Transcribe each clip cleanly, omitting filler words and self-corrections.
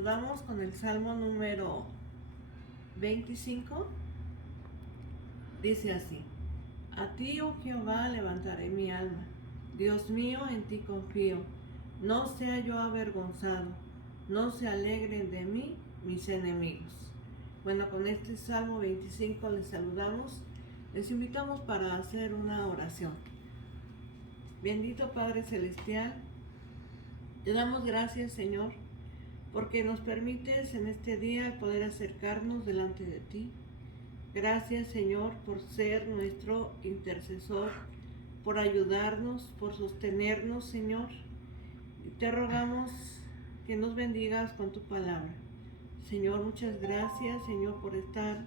Vamos con el Salmo número 25. Dice así: A ti, oh Jehová, levantaré mi alma. Dios mío, en ti confío. No sea yo avergonzado, no se alegren de mí mis enemigos. Bueno, con este Salmo 25 les saludamos. Les invitamos para hacer una oración. Bendito Padre Celestial, te damos gracias, Señor, porque nos permites en este día poder acercarnos delante de ti. Gracias, Señor, por ser nuestro intercesor, por ayudarnos, por sostenernos, Señor. Y te rogamos que nos bendigas con tu palabra. Señor, muchas gracias, Señor, por estar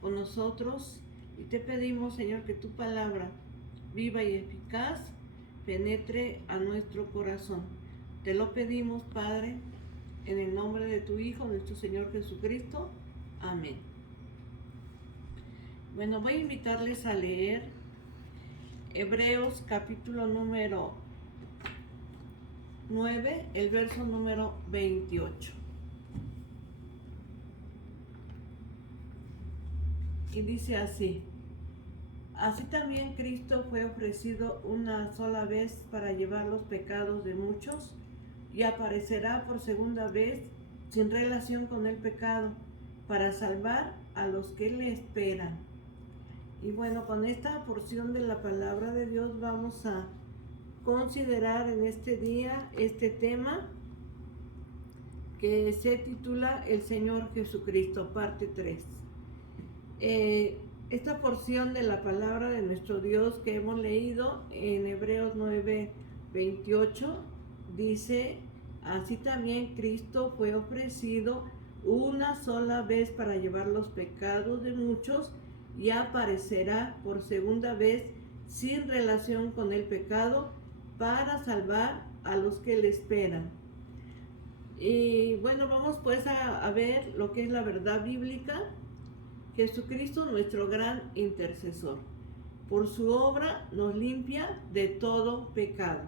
con nosotros. Y te pedimos, Señor, que tu palabra viva y eficaz penetre a nuestro corazón. Te lo pedimos, Padre, en el nombre de tu Hijo, nuestro Señor Jesucristo. Amén. Bueno, voy a invitarles a leer Hebreos capítulo número 9, el verso número 28. Y dice así: Así también Cristo fue ofrecido una sola vez para llevar los pecados de muchos, y aparecerá por segunda vez sin relación con el pecado, para salvar a los que le esperan. Y bueno, con esta porción de la palabra de Dios vamos a considerar en este día este tema que se titula El Señor Jesucristo, parte 3. Esta porción de la palabra de nuestro Dios que hemos leído en Hebreos 9:28 dice: Así también Cristo fue ofrecido una sola vez para llevar los pecados de muchos, y aparecerá por segunda vez sin relación con el pecado, para salvar a los que le esperan. Y bueno, vamos pues a ver lo que es la verdad bíblica. Jesucristo, nuestro gran intercesor, por su obra nos limpia de todo pecado.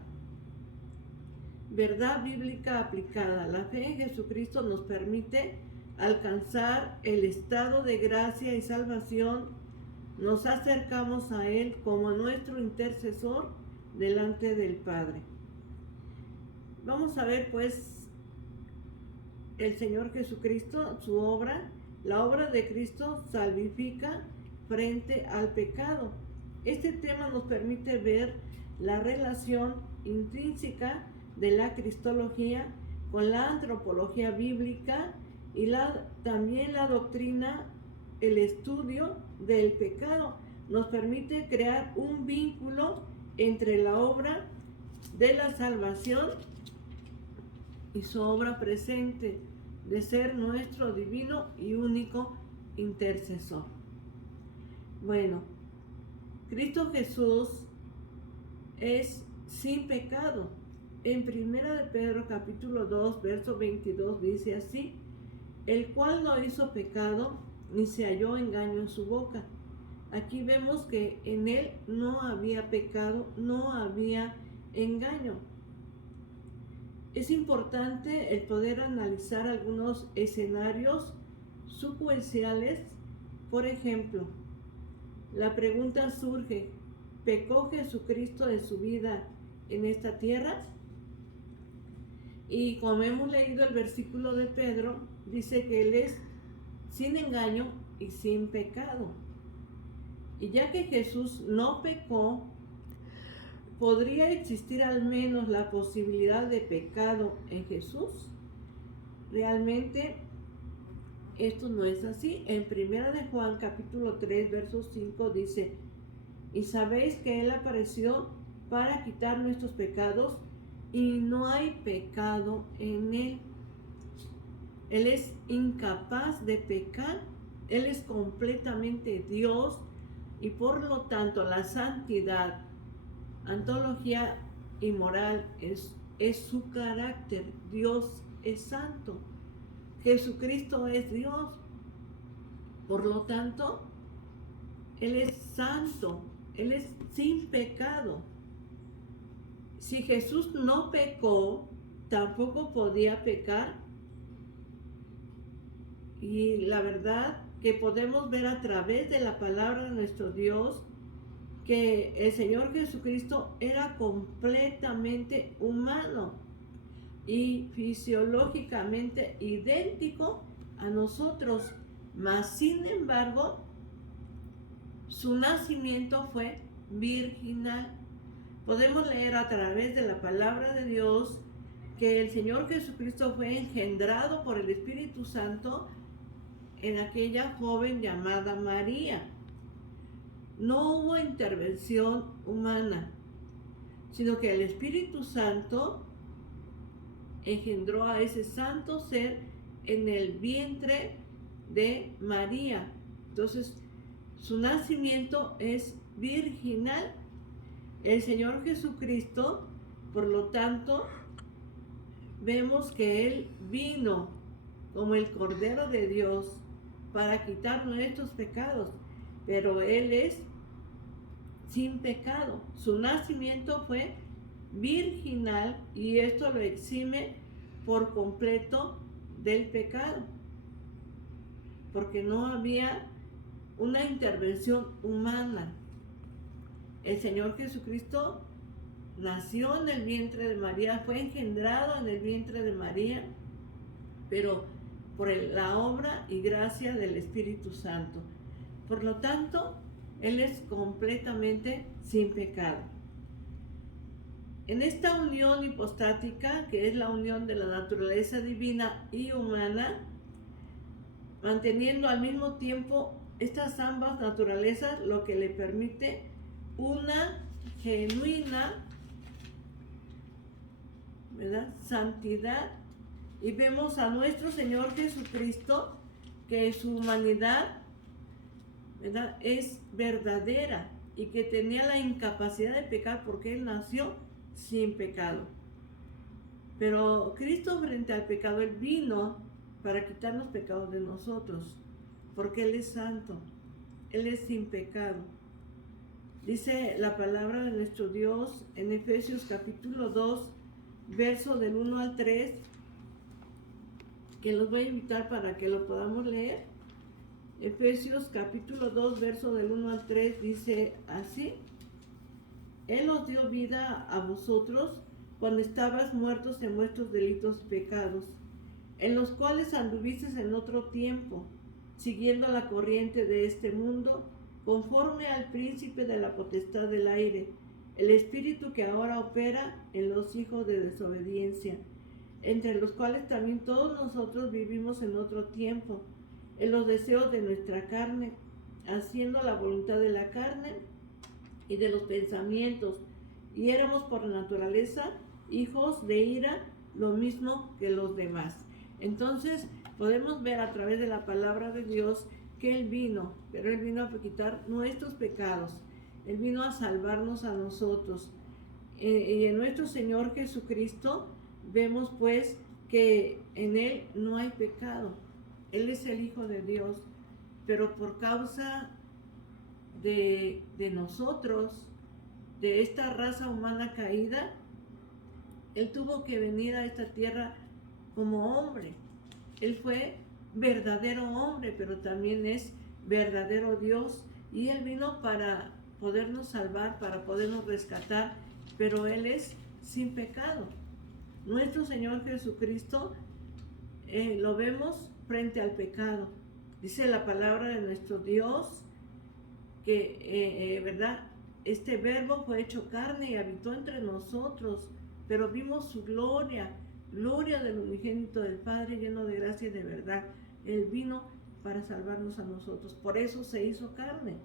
Verdad bíblica aplicada. La fe en Jesucristo nos permite alcanzar el estado de gracia y salvación. Nos acercamos a Él como nuestro intercesor delante del Padre. Vamos a ver pues el Señor Jesucristo, su obra. La obra de Cristo salvifica frente al pecado. Este tema nos permite ver la relación intrínseca de la cristología con la antropología bíblica y también la doctrina, el estudio del pecado. Nos permite crear un vínculo entre la obra de la salvación y su obra presente de ser nuestro divino y único intercesor. Bueno, Cristo Jesús es sin pecado. En 1 de Pedro capítulo 2, verso 22 dice así: el cual no hizo pecado, ni se halló engaño en su boca. Aquí vemos que en él no había pecado, no había engaño. Es importante el poder analizar algunos escenarios secuenciales. Por ejemplo, la pregunta surge: ¿pecó Jesucristo en su vida en esta tierra? Y como hemos leído el versículo de Pedro, dice que Él es sin engaño y sin pecado. Y ya que Jesús no pecó, ¿podría existir al menos la posibilidad de pecado en Jesús? Realmente esto no es así. En 1 de Juan capítulo 3, verso 5 dice: y sabéis que Él apareció para quitar nuestros pecados, y no hay pecado en Él. Él es incapaz de pecar. Él es completamente Dios, y por lo tanto la santidad, antología y moral es su carácter. Dios es santo. Jesucristo es Dios. Por lo tanto, Él es santo. Él es sin pecado. Si Jesús no pecó, tampoco podía pecar Y la verdad que podemos ver a través de la palabra de nuestro Dios que el Señor Jesucristo era completamente humano y fisiológicamente idéntico a nosotros, mas sin embargo su nacimiento fue virginal. Podemos leer a través de la palabra de Dios que el Señor Jesucristo fue engendrado por el Espíritu Santo en aquella joven llamada María. No hubo intervención humana, sino que el Espíritu Santo engendró a ese santo ser en el vientre de María. Entonces, su nacimiento es virginal. El Señor Jesucristo, por lo tanto, vemos que Él vino como el Cordero de Dios para quitar nuestros pecados, pero Él es sin pecado. Su nacimiento fue virginal y esto lo exime por completo del pecado, porque no había una intervención humana. El Señor Jesucristo nació en el vientre de María, fue engendrado en el vientre de María, pero por la obra y gracia del Espíritu Santo. Por lo tanto, Él es completamente sin pecado. En esta unión hipostática, que es la unión de la naturaleza divina y humana, manteniendo al mismo tiempo estas ambas naturalezas, lo que le permite una genuina, ¿verdad?, santidad. Y vemos a nuestro Señor Jesucristo que su humanidad, ¿verdad?, es verdadera y que tenía la incapacidad de pecar porque Él nació sin pecado. Pero Cristo, frente al pecado, Él vino para quitar los pecados de nosotros, porque Él es santo, Él es sin pecado. Dice la palabra de nuestro Dios en Efesios capítulo 2, verso del 1 al 3, que los voy a invitar para que lo podamos leer. Efesios capítulo 2, verso del 1 al 3 dice así: Él os dio vida a vosotros cuando estabais muertos en vuestros delitos y pecados, en los cuales anduvisteis en otro tiempo, siguiendo la corriente de este mundo, conforme al príncipe de la potestad del aire, el espíritu que ahora opera en los hijos de desobediencia, entre los cuales también todos nosotros vivimos en otro tiempo, en los deseos de nuestra carne, haciendo la voluntad de la carne y de los pensamientos, y éramos por naturaleza hijos de ira, lo mismo que los demás. Entonces podemos ver a través de la palabra de Dios que Él vino, pero Él vino a quitar nuestros pecados, Él vino a salvarnos a nosotros. Y en nuestro Señor Jesucristo vemos pues que en Él no hay pecado. Él es el Hijo de Dios, pero por causa de nosotros, de esta raza humana caída, Él tuvo que venir a esta tierra como hombre. Él fue verdadero hombre, pero también es verdadero Dios, y Él vino para podernos salvar, para podernos rescatar, pero Él es sin pecado. Nuestro Señor Jesucristo lo vemos frente al pecado. Dice la palabra de nuestro Dios que, ¿verdad?, este verbo fue hecho carne y habitó entre nosotros, pero vimos su gloria, gloria del unigénito del Padre, lleno de gracia y de verdad. Él vino para salvarnos a nosotros, por eso se hizo carne.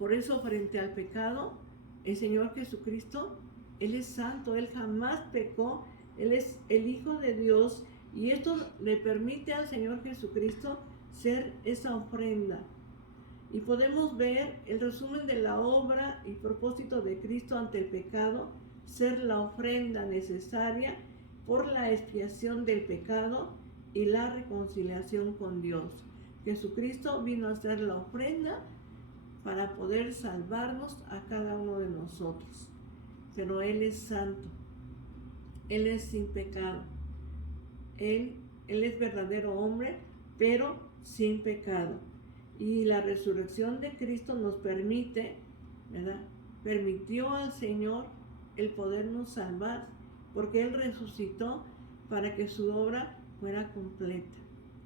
Por eso, frente al pecado, el Señor Jesucristo, Él es santo, Él jamás pecó, Él es el Hijo de Dios, y esto le permite al Señor Jesucristo ser esa ofrenda. Y podemos ver el resumen de la obra y propósito de Cristo ante el pecado, ser la ofrenda necesaria por la expiación del pecado y la reconciliación con Dios. Jesucristo vino a ser la ofrenda para poder salvarnos a cada uno de nosotros. Pero Él es santo, Él es sin pecado. Él Él es verdadero hombre, pero sin pecado. Y la resurrección de Cristo nos permite, ¿verdad? Permitió al Señor el podernos salvar, porque Él resucitó para que su obra fuera completa.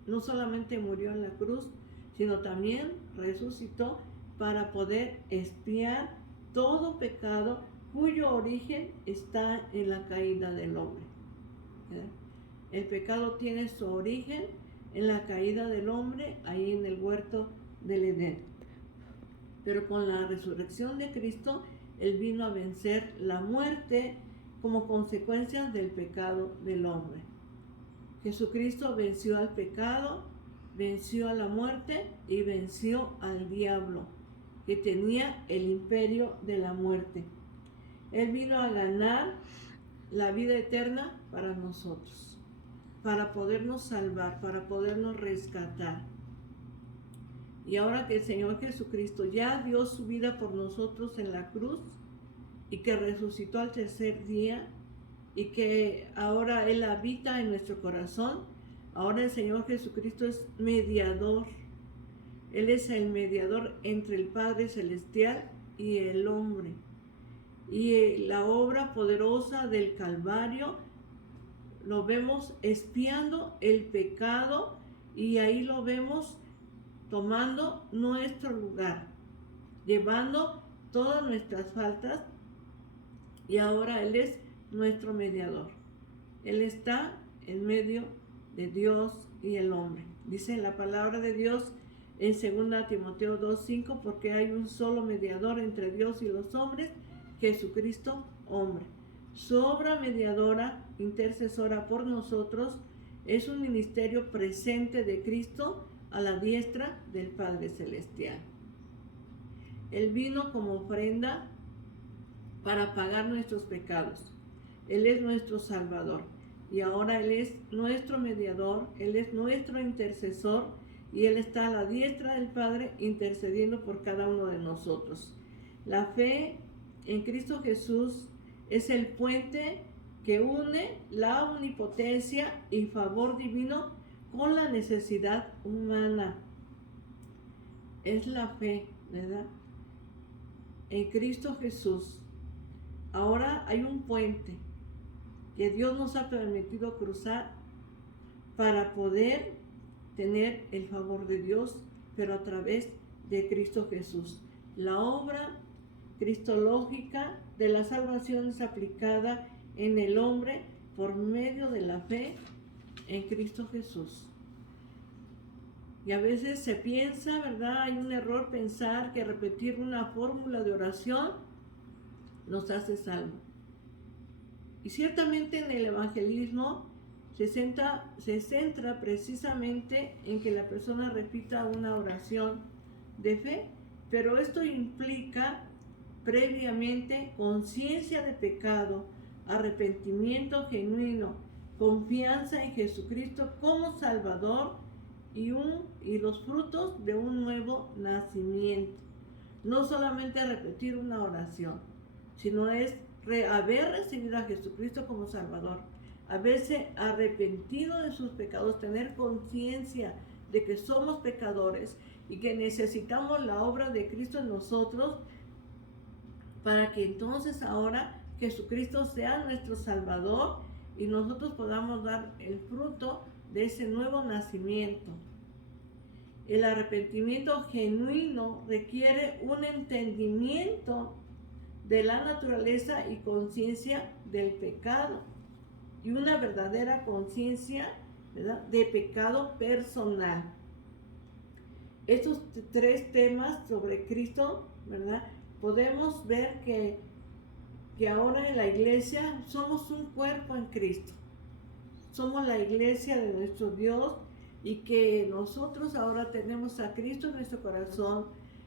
No solamente murió en la cruz, sino también resucitó para poder expiar todo pecado cuyo origen está en la caída del hombre. ¿Verdad? El pecado tiene su origen en la caída del hombre, ahí en el huerto del Edén. Pero con la resurrección de Cristo, Él vino a vencer la muerte como consecuencia del pecado del hombre. Jesucristo venció al pecado, venció a la muerte y venció al diablo, que tenía el imperio de la muerte. Él vino a ganar la vida eterna para nosotros, para podernos salvar, para podernos rescatar. Y ahora que el Señor Jesucristo ya dio su vida por nosotros en la cruz y que resucitó al tercer día y que ahora Él habita en nuestro corazón, ahora el Señor Jesucristo es mediador. Él es el mediador entre el Padre Celestial y el hombre. Y la obra poderosa del Calvario lo vemos expiando el pecado, y ahí lo vemos tomando nuestro lugar, llevando todas nuestras faltas, y ahora Él es nuestro mediador. Él está en medio de Dios y el hombre. Dice la palabra de Dios en 2 Timoteo 2:5, porque hay un solo mediador entre Dios y los hombres, Jesucristo hombre. Su obra mediadora, intercesora por nosotros, es un ministerio presente de Cristo a la diestra del Padre Celestial. Él vino como ofrenda para pagar nuestros pecados. Él es nuestro Salvador. Y ahora Él es nuestro mediador, Él es nuestro intercesor, y Él está a la diestra del Padre intercediendo por cada uno de nosotros. La fe en Cristo Jesús es el puente que une la omnipotencia y favor divino con la necesidad humana. Es la fe, ¿verdad? En Cristo Jesús. Ahora hay un puente que Dios nos ha permitido cruzar para poder tener el favor de Dios, pero a través de Cristo Jesús. La obra cristológica de la salvación es aplicada en el hombre por medio de la fe en Cristo Jesús. Y a veces se piensa, ¿verdad? Hay un error pensar que repetir una fórmula de oración nos hace salvo. Y ciertamente en el evangelismo se centra precisamente en que la persona repita una oración de fe, pero esto implica previamente conciencia de pecado, arrepentimiento genuino, confianza en Jesucristo como Salvador y los frutos de un nuevo nacimiento. No solamente repetir una oración, sino es haber recibido a Jesucristo como Salvador, haberse arrepentido de sus pecados, tener conciencia de que somos pecadores y que necesitamos la obra de Cristo en nosotros, para que entonces ahora Jesucristo sea nuestro Salvador y nosotros podamos dar el fruto de ese nuevo nacimiento. El arrepentimiento genuino requiere un entendimiento de la naturaleza y conciencia del pecado, y una verdadera conciencia, ¿verdad?, de pecado personal. Estos tres temas sobre Cristo, ¿verdad?, podemos ver que ahora en la iglesia somos un cuerpo en Cristo. Somos la iglesia de nuestro Dios, y que nosotros ahora tenemos a Cristo en nuestro corazón.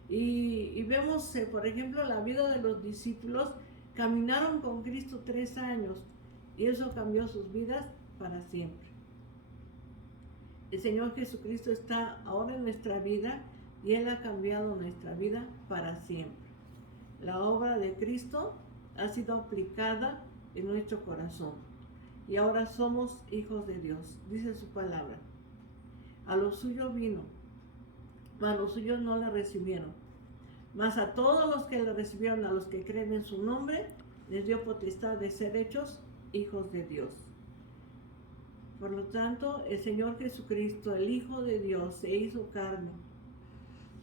Y vemos, por ejemplo, la vida de los discípulos. Caminaron con Cristo 3 años y eso cambió sus vidas para siempre. El Señor Jesucristo está ahora en nuestra vida y Él ha cambiado nuestra vida para siempre. La obra de Cristo ha sido aplicada en nuestro corazón. y ahora somos hijos de Dios. Dice su palabra. A los suyos vino, mas los suyos no le recibieron. Mas a todos los que le recibieron, a los que creen en su nombre, les dio potestad de ser hechos hijos de Dios. Por lo tanto, el Señor Jesucristo, el Hijo de Dios, se hizo carne.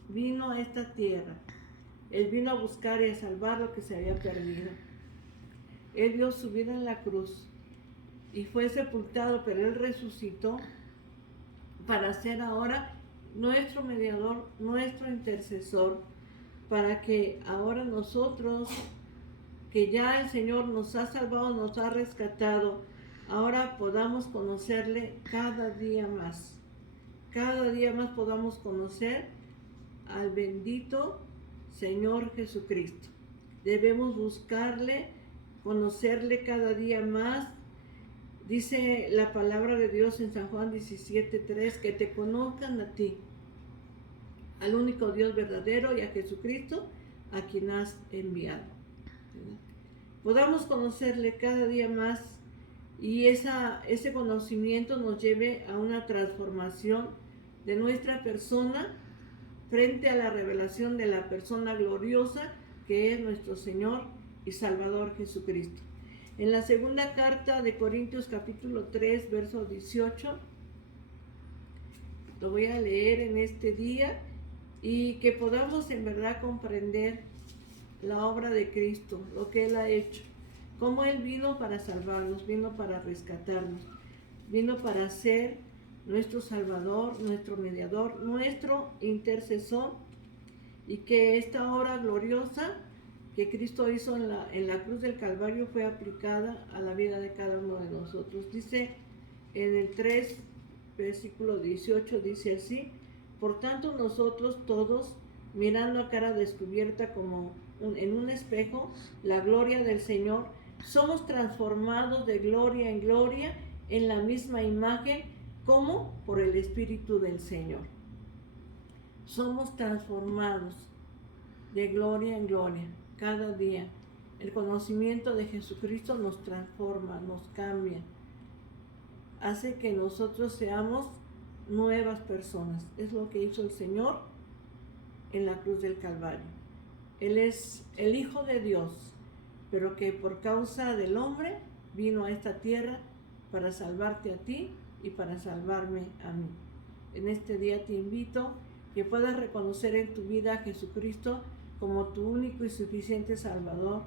Vino a esta tierra. Él vino a buscar y a salvar lo que se había perdido. Él dio su vida en la cruz y fue sepultado, pero Él resucitó para ser ahora nuestro mediador, nuestro intercesor, para que ahora nosotros, que ya el Señor nos ha salvado, nos ha rescatado, ahora podamos conocerle cada día más. Cada día más podamos conocer al bendito Señor Jesucristo. Debemos buscarle, conocerle cada día más. Dice la palabra de Dios en San Juan 17:3, que te conozcan a ti, al único Dios verdadero, y a Jesucristo, a quien has enviado. Podamos conocerle cada día más y ese conocimiento nos lleve a una transformación de nuestra persona frente a la revelación de la persona gloriosa que es nuestro Señor y Salvador Jesucristo. En la segunda carta de Corintios capítulo 3, verso 18, lo voy a leer en este día, y que podamos en verdad comprender la obra de Cristo, lo que Él ha hecho, cómo Él vino para salvarnos, vino para rescatarnos, vino para ser nuestro Salvador, nuestro mediador, nuestro intercesor, y que esta obra gloriosa que Cristo hizo en la cruz del Calvario fue aplicada a la vida de cada uno de nosotros. Dice en el 3, versículo 18, dice así: por tanto nosotros todos, mirando a cara descubierta como en un espejo la gloria del Señor, somos transformados de gloria en gloria en la misma imagen, como por el Espíritu del Señor. Somos transformados de gloria en gloria cada día. El conocimiento de Jesucristo nos transforma, nos cambia, hace que nosotros seamos nuevas personas. Es lo que hizo el Señor en la cruz del Calvario. Él es el Hijo de Dios, pero que por causa del hombre vino a esta tierra para salvarte a ti y para salvarme a mí. En este día te invito que puedas reconocer en tu vida a Jesucristo como tu único y suficiente Salvador,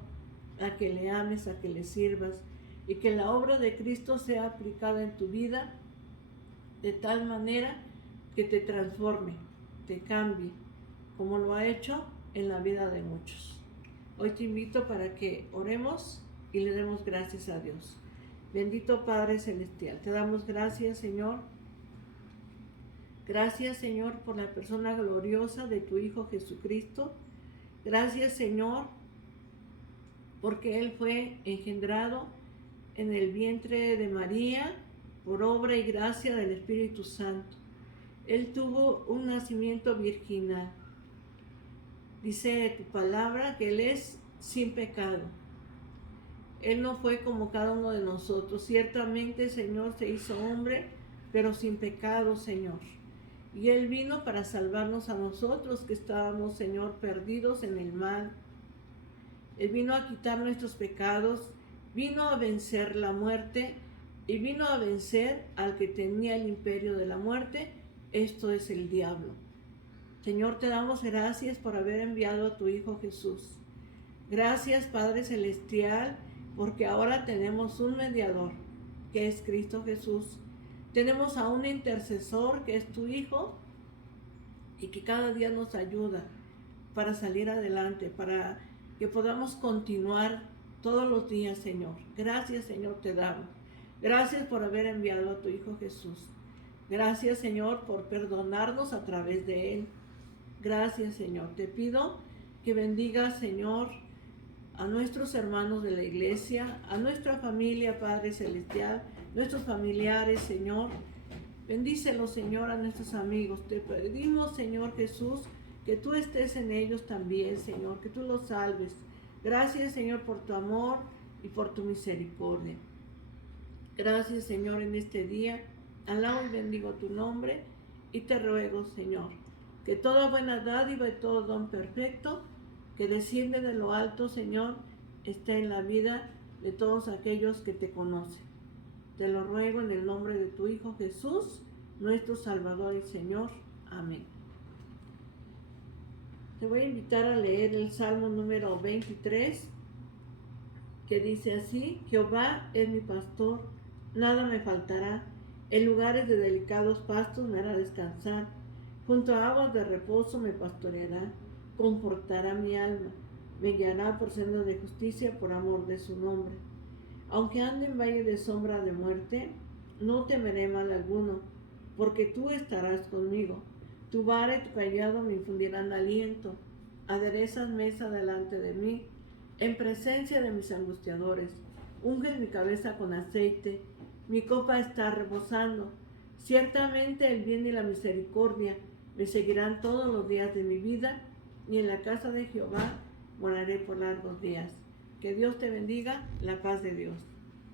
a que le ames, a que le sirvas, y que la obra de Cristo sea aplicada en tu vida de tal manera que te transforme, te cambie, como lo ha hecho en la vida de muchos. Hoy te invito para que oremos y le demos gracias a Dios. Bendito Padre Celestial, te damos gracias, Señor. Gracias, Señor, por la persona gloriosa de tu Hijo Jesucristo. Gracias, Señor, porque Él fue engendrado en el vientre de María por obra y gracia del Espíritu Santo. Él tuvo un nacimiento virginal. Dice tu palabra que Él es sin pecado. Él no fue como cada uno de nosotros. Ciertamente, Señor, se hizo hombre, pero sin pecado, Señor. Y Él vino para salvarnos a nosotros que estábamos, Señor, perdidos en el mal. Él vino a quitar nuestros pecados, vino a vencer la muerte y vino a vencer al que tenía el imperio de la muerte. Esto es el diablo. Señor, te damos gracias por haber enviado a tu Hijo Jesús. Gracias, Padre Celestial, porque ahora tenemos un mediador, que es Cristo Jesús. Tenemos a un intercesor, que es tu Hijo, y que cada día nos ayuda para salir adelante, para que podamos continuar todos los días, Señor. Gracias, Señor, te damos. Gracias por haber enviado a tu Hijo Jesús. Gracias, Señor, por perdonarnos a través de Él. Gracias, Señor. Te pido que bendigas, Señor, a nuestros hermanos de la iglesia, a nuestra familia, Padre Celestial, nuestros familiares, Señor. Bendícelos, Señor, a nuestros amigos. Te pedimos, Señor Jesús, que tú estés en ellos también, Señor, que tú los salves. Gracias, Señor, por tu amor y por tu misericordia. Gracias, Señor, en este día. Alabo y bendigo tu nombre y te ruego, Señor, que toda buena dádiva y todo don perfecto que desciende de lo alto, Señor, esté en la vida de todos aquellos que te conocen. Te lo ruego en el nombre de tu Hijo Jesús, nuestro Salvador y Señor. Amén. Te voy a invitar a leer el Salmo número 23, que dice así: Jehová es mi pastor, nada me faltará. En lugares de delicados pastos me hará descansar. Junto a aguas de reposo me pastoreará. Confortará mi alma. Me guiará por sendas de justicia por amor de su nombre. Aunque ande en valle de sombra de muerte, no temeré mal alguno, porque tú estarás conmigo. Tu vara y tu cayado me infundirán aliento. Aderezas mesa delante de mí, en presencia de mis angustiadores. Unges mi cabeza con aceite, mi copa está rebosando. Ciertamente el bien y la misericordia me seguirán todos los días de mi vida, y en la casa de Jehová moraré por largos días. Que Dios te bendiga, la paz de Dios.